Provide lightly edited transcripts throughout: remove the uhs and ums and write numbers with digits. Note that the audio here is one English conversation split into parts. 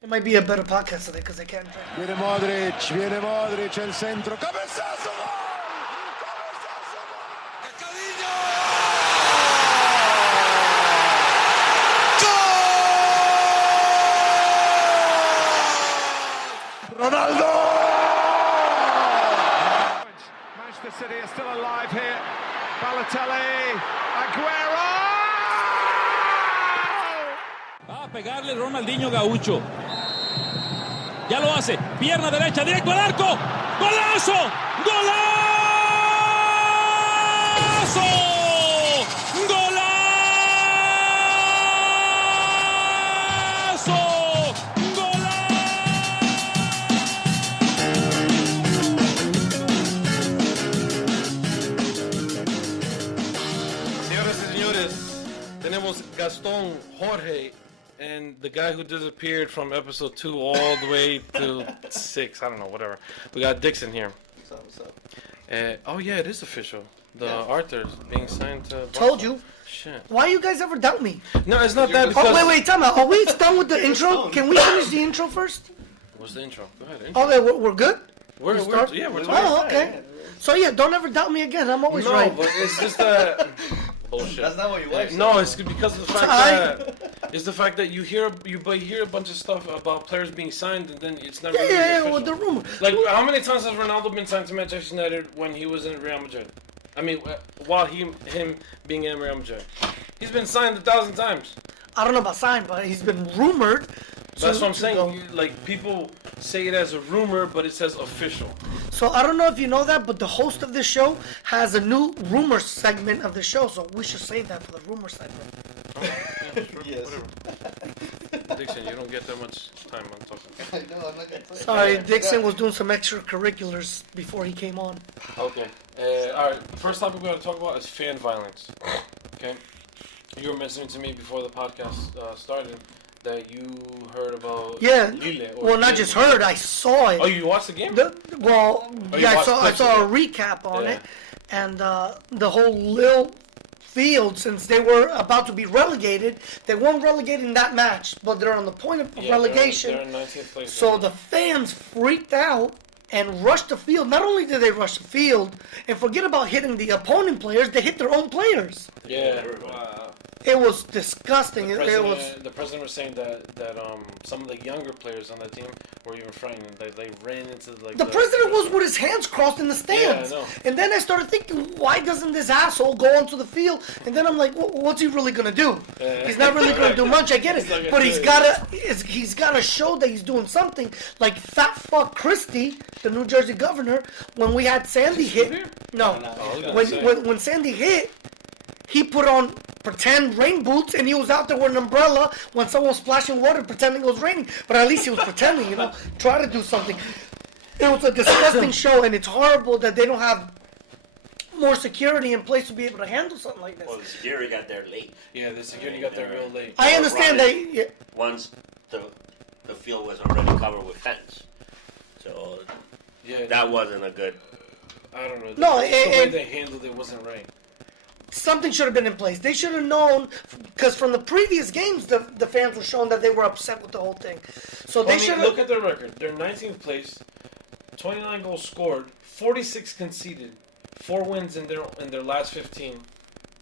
It might be a better podcast today because I can't drink. Viene Modric, el centro, cabezazo, gol! Ronaldo! Manchester City are still alive here. Balotelli, Aguero! Va a pegarle Ronaldinho Gaucho. Ya lo hace. Pierna derecha, directo al arco. ¡Golazo! ¡Golazo! ¡Golazo! Señoras y señores, tenemos Gastón, Jorge, and the guy who disappeared from episode 2 all the way to 6. I don't know, whatever. We got Dixon here. What's up? Oh yeah, it is official. The Arthur's being signed to. Told you. Shit. Why you guys ever doubt me? No, it's not that because. Oh, wait, time out. Are we done with the intro? Can we finish the intro first? What's the intro? Go ahead. Intro. Okay, we're good? We're talking. Oh, okay. So, yeah, don't ever doubt me again. I'm always No, right. but it's just that. Bullshit. That's not what you like. No, it's because of the fact that it's the fact that you hear a bunch of stuff about players being signed and then it's never. Yeah, really with the official. rumor. Like, how many times has Ronaldo been signed to Manchester United when he was in Real Madrid? I mean, while him being in Real Madrid, he's been signed 1,000 times. I don't know about sign, but he's been rumored. That's what I'm to saying. go. Like, people say it as a rumor, but it says official. So I don't know if you know that, but the host of this show has a new rumor segment of the show, so we should save that for the rumor segment. Yes. Dixon, you don't get that much time on talking. I know, I'm not gonna play. Sorry, Dixon was doing some extracurriculars before he came on. Okay. All right. First topic we got to talk about is fan violence. Okay. You were mentioning to me before the podcast started that you heard about Yeah. Lille. Or Well, not Lille. just heard, I saw it. Oh, you watched the game? Yeah, you I watched saw clips a of recap on Yeah. it, and the whole Lille field, since they were about to be relegated, they weren't relegated in that match, but they're on the point of Yeah, relegation. They're in 19th place. So right the fans freaked out and rushed the field. Not only did they rush the field and forget about hitting the opponent players, they hit their own players. now. Yeah. It was disgusting. It was. The president was saying that some of the younger players on that team were even frightened. They ran into The president was with his hands crossed in the stands. Yeah, I know. And then I started thinking, why doesn't this asshole go onto the field? And then I'm like, what's he really going to do? He's not really going to do much, I get it. He's not gonna But do he's got to show that he's doing something. Like fat fuck Christie, the New Jersey governor, when we had Sandy hit. No. When Sandy hit, he put on pretend rain boots and he was out there with an umbrella when someone was splashing water pretending it was raining. But at least he was pretending, try to do something. It was a disgusting show, and it's horrible that they don't have more security in place to be able to handle something like this. Well, the security got there late. Yeah, the security got there real late. I understand that. Yeah, Once the field was already covered with fence. So Yeah, that wasn't a good. I don't know. No, the way they handled it wasn't right. something should have been in place. They should have known, because from the previous games, the fans were showing that they were upset with the whole thing. So they should look have. at their record. They're 19th place, 29 goals scored, 46 conceded, 4 wins in their last 15,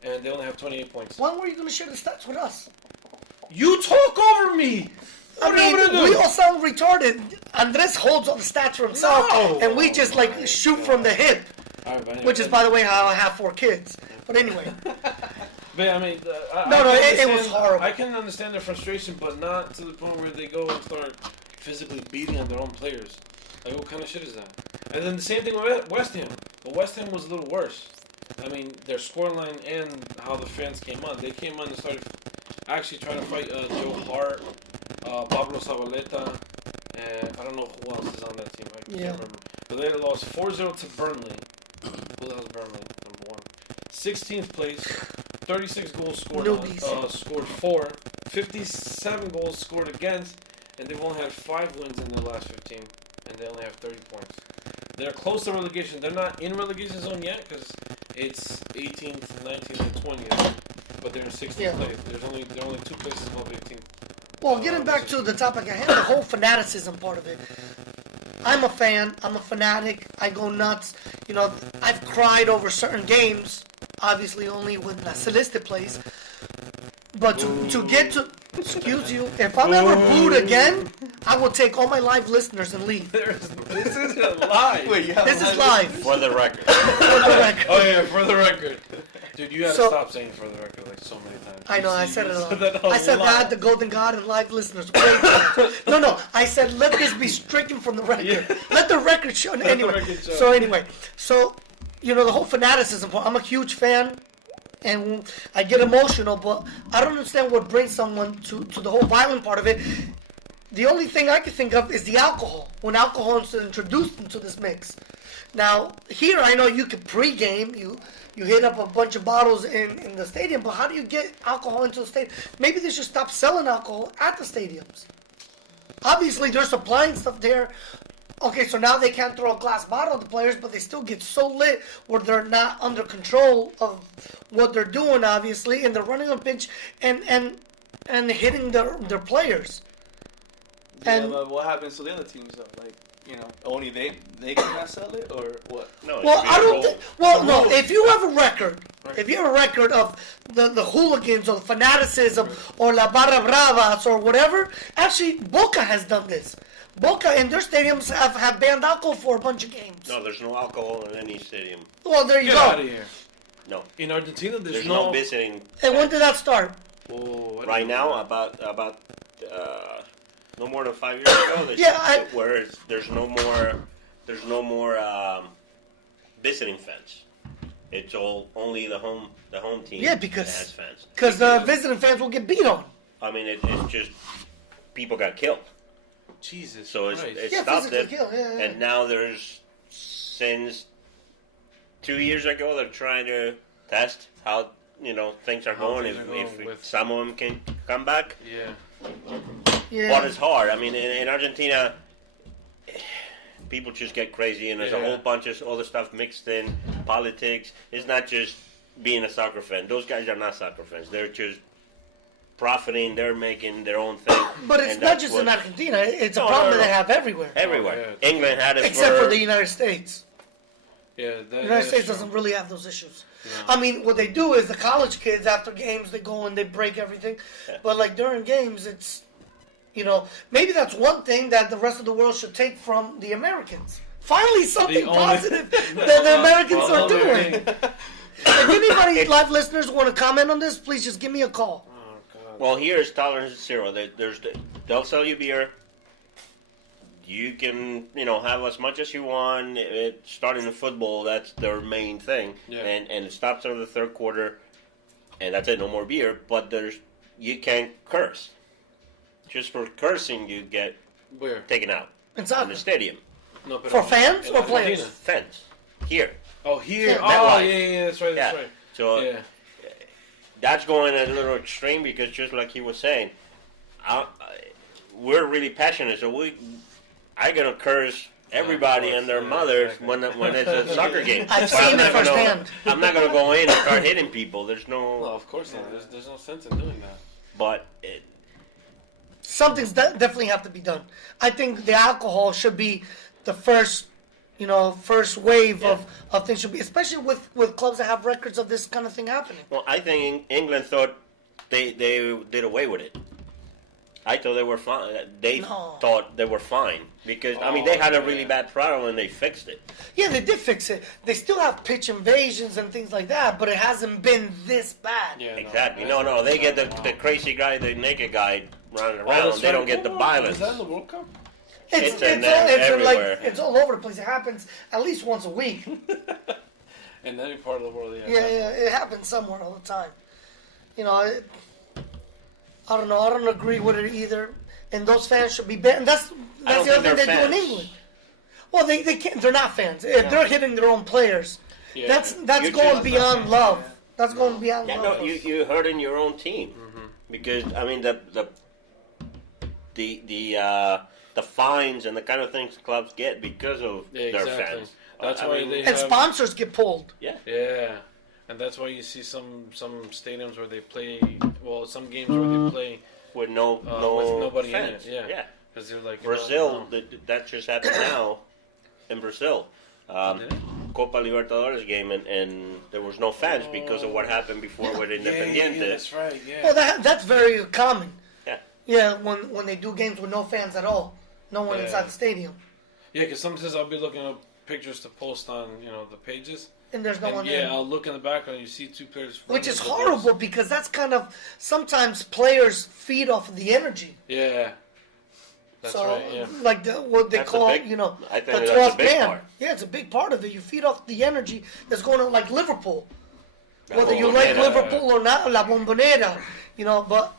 and they only have 28 points. When were you going to share the stats with us? You talk over me. I What am I mean, gonna do? we all sound retarded. Andres holds all the stats for himself, No. and we just shoot from the hip. All right, but anyway, Which is, by the way, how I have 4 kids. But anyway, But I mean, No, I can it was understand- horrible. I can understand their frustration, but not to the point where they go and start physically beating on their own players. Like, what kind of shit is that? And then the same thing with West Ham. But West Ham was a little worse. I mean, their scoreline and how the fans came on. They came on and started actually trying to fight Joe Hart, Pablo Zabaleta, and I don't know who else is on that team. I can't remember. But they lost 4-0 to Burnley. Who the hell's Burnley? Number 1. 16th place, 36 goals scored. Scored 4, 57 goals scored against, and they've only had 5 wins in their last 15, and they only have 30 points. They're close to relegation. They're not in relegation zone yet because it's 18th, 19th, and 20th, but they're in 16th place. They're only 2 places above 18th. Well, getting back to the topic at hand, the whole fanaticism part of it. I'm a fan. I'm a fanatic. I go nuts. You know, I've cried over certain games. Obviously, only when La Celeste plays. But to get to... Excuse you. If I'm ever booed again, I will take all my live listeners and leave. This isn't live. Wait, This is live. For the record. For the record. Oh yeah, for the record. Dude, you gotta So- stop saying for the record like so many times. I know, I said it You a lot. that I said lot. that, the Golden God, and live listeners. Wait. No, I said let this be stricken from the record. Yeah. Let the record show. the Anyway, record show. so, you know, the whole fanaticism part, I'm a huge fan, and I get emotional, but I don't understand what brings someone to the whole violent part of it. The only thing I can think of is the alcohol, when alcohol is introduced into this mix. Now, here I know you could pre-game, you hit up a bunch of bottles in the stadium, but how do you get alcohol into the stadium? Maybe they should stop selling alcohol at the stadiums. Obviously, they're supplying stuff there. Okay, so now they can't throw a glass bottle at the players, but they still get so lit where they're not under control of what they're doing, obviously, and they're running on pitch and hitting their players. Yeah, And but what happens to the other teams though? Like, you know, only they cannot sell it, or what? No, well, it's I don't rule. think. Well, no. If you have a record, if you have a record of the hooligans or the fanaticism or la barra bravas or whatever, actually, Boca has done this. Boca in their stadiums have banned alcohol for a bunch of games. No, there's no alcohol in any stadium. Well, there you Get go. out of here. No. In Argentina, There's no visiting. And when did that start? Oh, I didn't Right know now, that. about no more than 5 years ago. Where there's no more visiting fans. It's only the home team. Yeah, that because has fans. the visiting fans will get beat on. I mean, it's just people got killed, Jesus so Christ. it Yeah, stopped physically it. killed. Yeah. And now since 2 years ago, they're trying to test how things are How going. things are going If with- some of them can come back. Yeah. Yeah. But it's hard. I mean, in Argentina, people just get crazy, and there's a Yeah. whole bunch of other stuff mixed in. Politics. It's not just being a soccer fan. Those guys are not soccer fans. They're just profiting. They're making their own thing. But it's and not that's just what- in Argentina. It's a No, problem no, no. that they have everywhere. everywhere. yeah. England had it Except for the United States. Yeah, The United States doesn't really have those issues. I mean, what they do is the college kids, after games, they go and they break everything. Yeah. But, like, during games, it's, maybe that's one thing that the rest of the world should take from the Americans. Finally, something The only- positive that the Americans Well, are doing. If anybody, live listeners, want to comment on this, please just give me a call. Oh, God. Well, here is tolerance is zero. They'll sell you beer. You can, have as much as you want. Starting in football, that's their main thing. Yeah. And it stops after the third quarter, and that's it. No more beer. But you can't curse. Just for cursing, you get Where? taken out In in soccer. the stadium. No, but For fans in or Argentina. players? Fence here. Oh, here. Yeah, Oh, MetLife. yeah, that's right. That's right. So Yeah. that's going a little extreme because, just like he was saying, we're really passionate. So I gonna curse everybody course, and their yeah, mothers exactly. when it's a soccer game. I've But seen it firsthand. I'm not gonna go in and start hitting people. There's No, no. of course not. There's no sense in doing that. But Something's definitely have to be done. I think the alcohol should be the first, first wave of things should be, especially with clubs that have records of this kind of thing happening. well, I think England thought they did away with it. I thought they were fine. They No. thought they were fine because they had a really bad problem and they fixed it. Yeah, they did fix it. They still have pitch invasions and things like that, but it hasn't been this bad. Yeah, Exactly. No. They get the crazy guy, the naked guy running Oh, around. that's They right. don't get the Oh, violence. Is that in the World Cup? It's in there everywhere. it's all over the place. It happens at least once a week. In any part of the world, yeah. Yeah, it happens somewhere all the time. I don't know. I don't agree with it either. And those fans should be banned. That's don't the other think thing they they're do in fans. England. Well, they can't. They're not fans. If they're hitting their own players, Yeah. that's You're going just- beyond love. That's going beyond Yeah, love. no, you hurting your own team because the fines and the kind of things clubs get because of Yeah, their exactly. fans. That's I why mean, they and have, sponsors get pulled. Yeah. Yeah, and that's why you see some stadiums where they play. Well, some games where they play with no with nobody fans. in it. Yeah. Because they're like Brazil, that just happened now in Brazil. Copa Libertadores game, and there was no fans because of what happened before with Independiente. Yeah, that's right. Yeah. Well, that's very common. Yeah. Yeah, when they do games with no fans at all, no one inside the stadium, Yeah, because sometimes I'll be looking up pictures to post on the pages. and there's no one Yeah, there. I'll look in the background. You see two players, Which is running, but horrible because that's kind of sometimes players feed off of the energy. Yeah, that's so, right. Yeah, like what they That's call, I think the that's a 12th big man. part. Yeah, it's a big part of it. You feed off the energy that's going on, like Liverpool. La Whether you like Bombonera. Liverpool or not, La Bombonera, but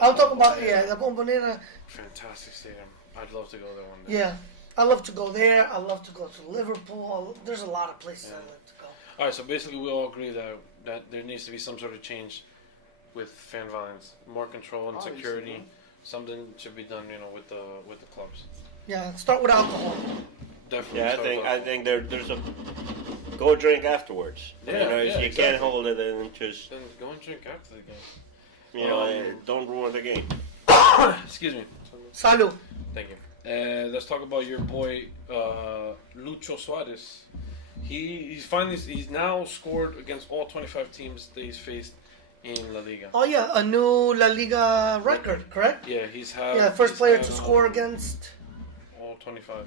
I'm talking about, La Bombonera. fantastic stadium. I'd love to go there one day. Yeah, I love to go there. I love to go to Liverpool. There's a lot of places I love to go. All right, so basically we all agree that there needs to be some sort of change with fan violence, more control and security. Something should be done, with the clubs. Yeah, start with alcohol. Definitely. Yeah, start with I think there's a go drink afterwards. Yeah, you exactly. can't hold it and just Then go and drink after the game. don't ruin the game. Excuse me. Salud. Thank you. Let's talk about your boy Lucho Suarez. He's now scored against all 25 teams that he's faced in La Liga. Oh yeah, a new La Liga record, correct? Yeah, First player to score against all 25.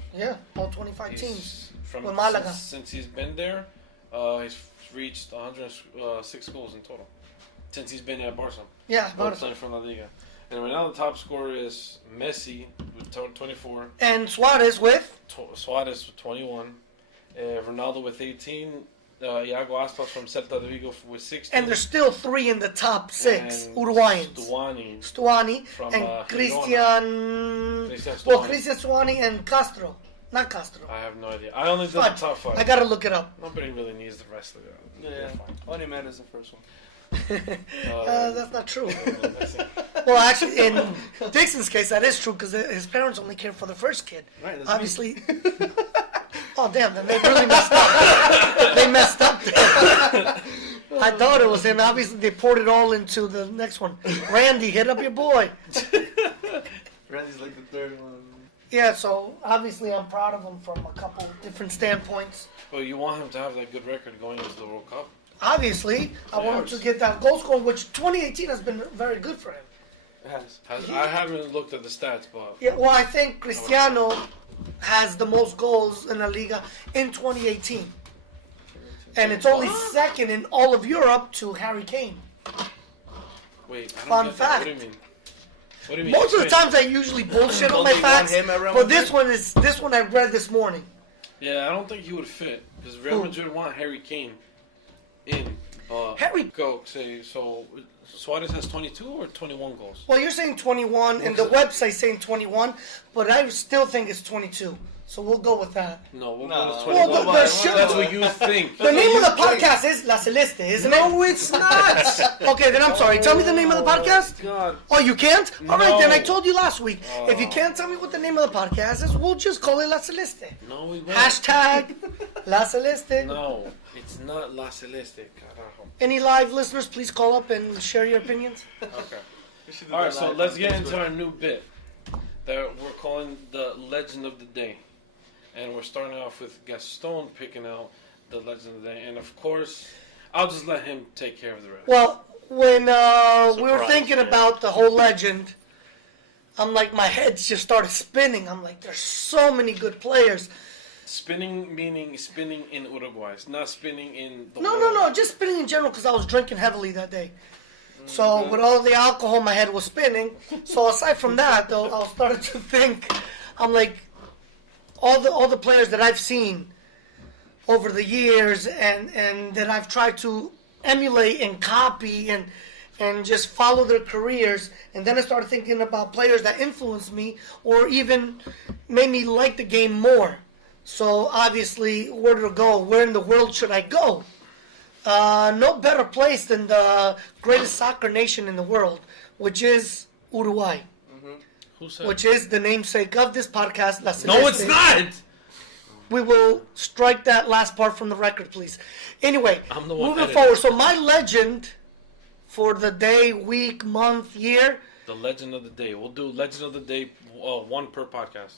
all 25 teams. From with Malaga. Since he's been there, he's reached 106 goals in total. Since he's been at Barca. Yeah, Barca playing for La Liga. And right now the top scorer is Messi with 24. And Suarez with? Suarez with 21. Ronaldo with 18. Iago Aspas from Celta de Vigo with 16. And there's still 3 in the top 6 And Uruguayans. Stuani From, from, and Christian Christian Stuani and Castro. Not Castro. I have no idea. I only did the Fine. top 5. I gotta look it up. Nobody really needs the rest of it. Yeah, only man is the first one. That's not true. That's it. Well, actually, in Dixon's case, that is true because his parents only cared for the first kid. Right, that's Obviously. Oh, damn, then they really messed up. They messed up. I thought it was him. Obviously, they poured it all into the next one. Randy, hit up your boy. Randy's like the third one. Yeah, so obviously I'm proud of him from a couple different standpoints. Well, you want him to have that good record going into the World Cup. Obviously, I want him to get that goal score, which 2018 has been very good for him. It has. I haven't looked at the stats, but Yeah, well, I think Cristiano has the most goals in La Liga in 2018. And it's only second in all of Europe to Harry Kane. wait. I don't Fun get that. fact. What do you mean? What do you mean? Most of the Explain. times I usually bullshit on my Only one facts, him at Real but Madrid? this one I read this morning. Yeah, I don't think he would fit because Real Who? Madrid want Harry Kane in. Harry- go say so. Suarez has 22 or 21 goals. Well, you're saying 21, and the website's saying 21, but I still think it's 22. So we'll go with that. No, we'll No. go with Well, 21. the show- That's what you think. The name of the podcast is La Celeste, isn't it? No, it's not. Okay, then I'm sorry. Tell me the name of the podcast. God. Oh, you can't? All right, then I No. told you last week. If you can't tell me what the name of the podcast is, we'll just call it La Celeste. No, we won't. Hashtag La Celeste. No, it's not La Celeste, carajo. Any live listeners, please call up and share your opinions. Okay. We should do All that right, so live let's on get Facebook. into our new bit that we're calling the Legend of the Day. And we're starting off with Gaston picking out the Legend of the Day. And of course, I'll just let him take care of the rest. Well, when we were Surprise, thinking yeah. about the whole legend, I'm like, my head just started spinning. I'm like, there's so many good players. Spinning meaning spinning in Uruguay. It's not spinning in the No, world. just spinning in general because I was drinking heavily that day. So with all the alcohol, my head was spinning. So aside from that, though, I started to think, I'm like, all the players that I've seen over the years and that I've tried to emulate and copy and just follow their careers. And then I started thinking about players that influenced me or even made me like the game more. So obviously, where to go? Where in the world should I go? No better place than the greatest soccer nation in the world, which is Uruguay, Who said? which is the namesake of this podcast, La Celeste. No, it's not. We will strike that last part from the record, please. Anyway, I'm the one moving editing. forward. So my legend for the day, week, month, year The legend of the day. We'll do legend of the day, one per podcast.